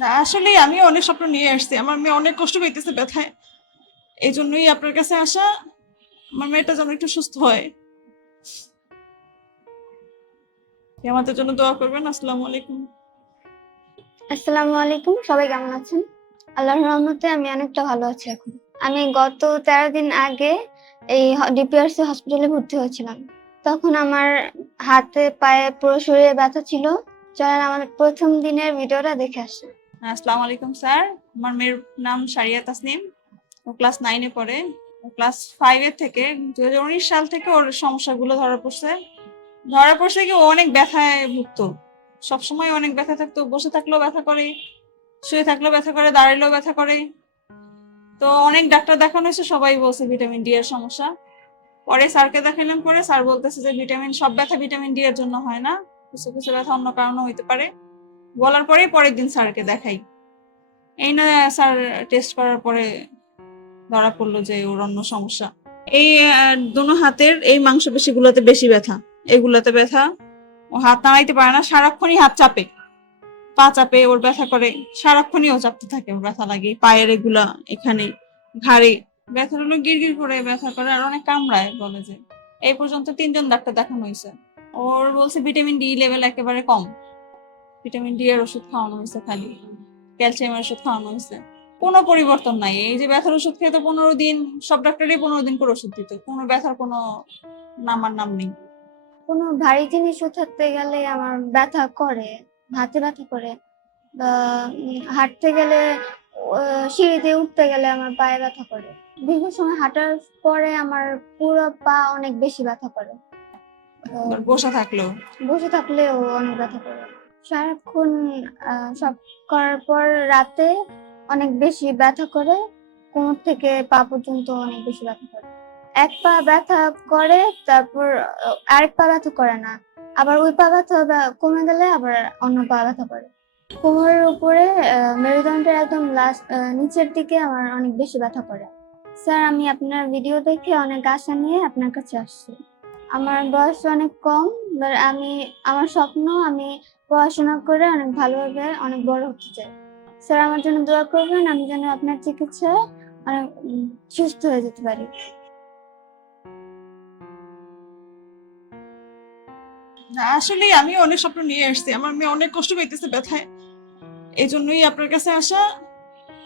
না আসলে আমি অনেক স্বপ্ন নিয়ে আসছি। আমার মেয়ে অনেক কষ্ট পাইতেছে ব্যথায়। এই জন্যই আপনার কাছে আসা, আমার মেয়েটা যেন একটু সুস্থ হয়। আমাদের জন্য দোয়া করবেন। আসসালামু আলাইকুম। আসসালামু আলাইকুম। সবাই কেমন আছেন? আল্লাহর রহমতে আমি অনেকটা ভালো আছি এখন। আমি গত তেরো দিন আগে এই ডিপিআরসি হসপিটালে ভর্তি হয়েছিলাম। তখন আমার হাতে পায়ে পুরো শরীরে ব্যথা ছিল। চলেন আমার প্রথম দিনের ভিডিওটা দেখে আসি। আসসালামু আলাইকুম, স্যার। আমার মেয়ের নাম সারিয়া তাসনিম। ও ক্লাস নাইনে পড়ে। ক্লাস ফাইভের থেকে দু হাজার উনিশ সাল থেকে ওর সমস্যাগুলো ধরা পড়ছে। ধরা পড়ছে কি ও অনেক ব্যথায় ভুগতো সবসময় অনেক ব্যথা থাকতো। বসে থাকলেও ব্যথা করে, শুয়ে থাকলেও ব্যথা করে, দাঁড়ালেও ব্যথা করে। তো অনেক ডাক্তার দেখানো হয়েছে, সবাই বলছে ভিটামিন ডি এর সমস্যা। পরে স্যারকে দেখাইলাম পরে স্যার বলতেছে যে ভিটামিন, সব ব্যথা ভিটামিন ডি এর জন্য হয় না। কিছু কিছু ব্যথা অন্য কারণে হইতে পারে। বলার পরে পরের দিন স্যারকে দেখাই। এই না স্যার টেস্ট করার পরে ধরা পড়ল যে ওর অন্য সমস্যা। এই দোনো হাতের এই মাংসপেশিগুলোতে বেশি ব্যথা। এগুলোতে ব্যথা। ও হাত নাড়াইতে পারে না, সারাক্ষণই হাত চাপে। পা চাপে, ওর ব্যথা করে। সারাক্ষণই ও চাপতে থাকে, ওর ব্যথা লাগে। পায়ের এগুলা এখানে ঘাড়ে ব্যথা হলো গিরগির করে ব্যথা করে আর অনেক কামড়ায় বলে যে। এই পর্যন্ত তিনজন ডাক্তার দেখানো হয়েছে। ওর বলছে ভিটামিন ডি লেভেল একেবারে কম। ভিটামিন ডি এর ওষুধ খাওয়ানো হয়েছে খালি। ক্যালসিয়ামের ওষুধ খাওয়ানো হয়েছে। কোনো পরিবর্তন নাই। এই যে ব্যথার ওষুধ খেয়ে তো পনেরো দিন সব ডাক্তারই পনেরো দিন করে ওষুধ দিত। কোনো ব্যথার কোনো নামার নাম নেই। কোনো ভারী জিনিস উঠাতে গেলে আমার ব্যথা করে হাতে ব্যথা করে। বা হাঁটতে গেলে আহ, সিঁড়ি দিয়ে উঠতে গেলে আমার পায়ে ব্যথা করে। দীর্ঘ সময় হাঁটার পরে আমার পুরো পা অনেক বেশি ব্যথা করে। বসে থাকলেও। বসে থাকলেও অনেক ব্যথা করে। সারাক্ষণ সব করার পর রাতে অনেক বেশি ব্যথা করে, কোমর থেকে পা পর্যন্ত অনেক বেশি ব্যথা করে। এক পা ব্যথা করে, তারপর আরেক পা ব্যথা করে না। আবার ওই পা ব্যথা কমে গেলে আবার অন্য পা ব্যথা করে। কোমরের উপরে মেরুদণ্ডের একদম লাস্ট নিচের দিকে আমার অনেক বেশি ব্যথা করে। স্যার, আমি আপনার ভিডিও দেখে অনেক আশা নিয়ে আপনার কাছে আসছি। আমার বয়স অনেক কম, but আমি, আমার স্বপ্ন আমি পড়াশোনা করে অনেক ভালোভাবে অনেক বড় হতে চাই। স্যার আমার জন্য দোয়া করবেন, আমি যেন আপনার চিকিৎসায় অনেক সুস্থ হয়ে যেতে পারি। আসলে আমি অনেক স্বপ্ন নিয়ে আসছি। আমার মেয়ে অনেক কষ্ট পাইতেছে ব্যথায়। এই জন্যই আপনার কাছে আসা,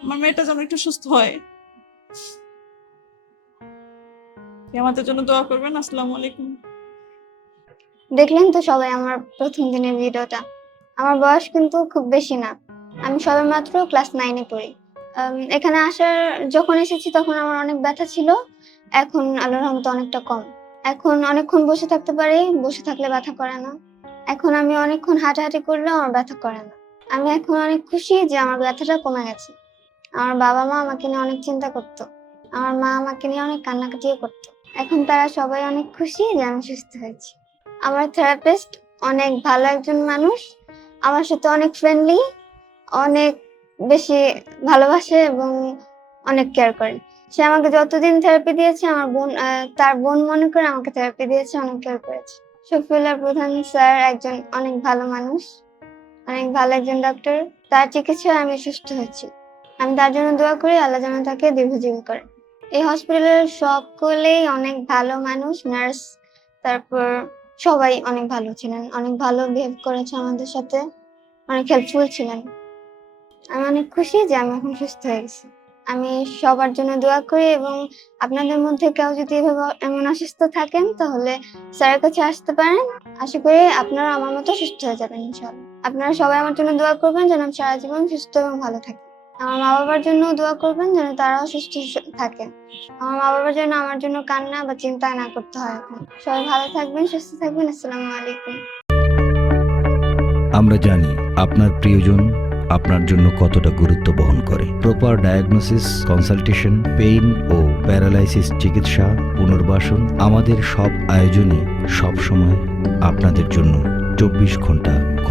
আমার মেয়েটা যেন একটু সুস্থ হয়। আমাদের জন্য দোয়া করবেন, আসসালামু আলাইকুম। দেখলেন তো সবাই আমার প্রথম দিনের ভিডিওটা। আমার বয়স কিন্তু খুব বেশি না। আমি সবে মাত্র ক্লাস নাইনে পড়ি। এখানে আসার যখন এসেছি তখন আমার অনেক ব্যথা ছিল। এখন আল্লাহর রহমতে অনেকটা কম। এখন অনেকক্ষণ বসে থাকতে পারি, বসে থাকলে ব্যথা করে না। এখন আমি অনেকক্ষণ হাঁটাহাঁটি করলেও আমার ব্যথা করে না। আমি এখন অনেক খুশি যে আমার ব্যথাটা কমে গেছে। আমার বাবা মা আমাকে নিয়ে অনেক চিন্তা করতো। আমার মা আমাকে নিয়ে অনেক কান্নাকাটিও করতো। এখন তারা সবাই অনেক খুশি যে আমি সুস্থ হয়েছি। আমার থেরাপিস্ট অনেক ভালো একজন মানুষ। আমার সাথে অনেক ফ্রেন্ডলি অনেক বেশি ভালোবাসে এবং অনেক কেয়ার করে। সে আমাকে যতদিন থেরাপি দিয়েছে, আমার বোন তার বোন মনে করে আমাকে থেরাপি দিয়েছে, অনেক কেয়ার করেছে। শফিউল্লাহ প্রধান স্যার একজন অনেক ভালো মানুষ, অনেক ভালো একজন ডক্টর তার চিকিৎসায় আমি সুস্থ হয়েছি। আমি তার জন্য দোয়া করি, আল্লাহ যেন তাকে দীর্ঘজীবী করে। এই হসপিটালের সকলেই অনেক ভালো মানুষ নার্স তারপর সবাই অনেক ভালো ছিলেন, অনেক ভালো বিহেভ করেছে আমাদের সাথে, অনেক হেল্পফুল ছিলেন। আমি অনেক খুশি যে আমি এখন সুস্থ হয়ে গেছি। আমি সবার জন্য দোয়া করি এবং আপনাদের মধ্যে কেউ যদি এভাবে এমন অসুস্থ থাকেন, তাহলে স্যারের কাছে আসতে পারেন। আশা করি আপনারা আমার মতো সুস্থ হয়ে যাবেন ইনশাল্লাহ আপনারা সবাই আমার জন্য দোয়া করবেন যেন সারা জীবন সুস্থ এবং ভালো থাকি। আমার মা বাবার জন্য দোয়া করবেন যেন তারাও সুস্থ থাকে। আমার মা বাবার জন্য আমার জন্য কান্না বা চিন্তা না করতে হয়। এখন সবাই ভালো থাকবেন, সুস্থ থাকবেন, আসসালামু আলাইকুম। আমরা জানি আপনার প্রিয়জন আপনার জন্য কতটা গুরুত্ব বহন করে। প্রপার ডায়াগনোসিস কনসালটেশন পেইন ও প্যারালাইসিস চিকিৎসা, পুনর্বাসন আমাদের সব আয়োজনই সব সময় আপনাদের জন্য চব্বিশ ঘণ্টা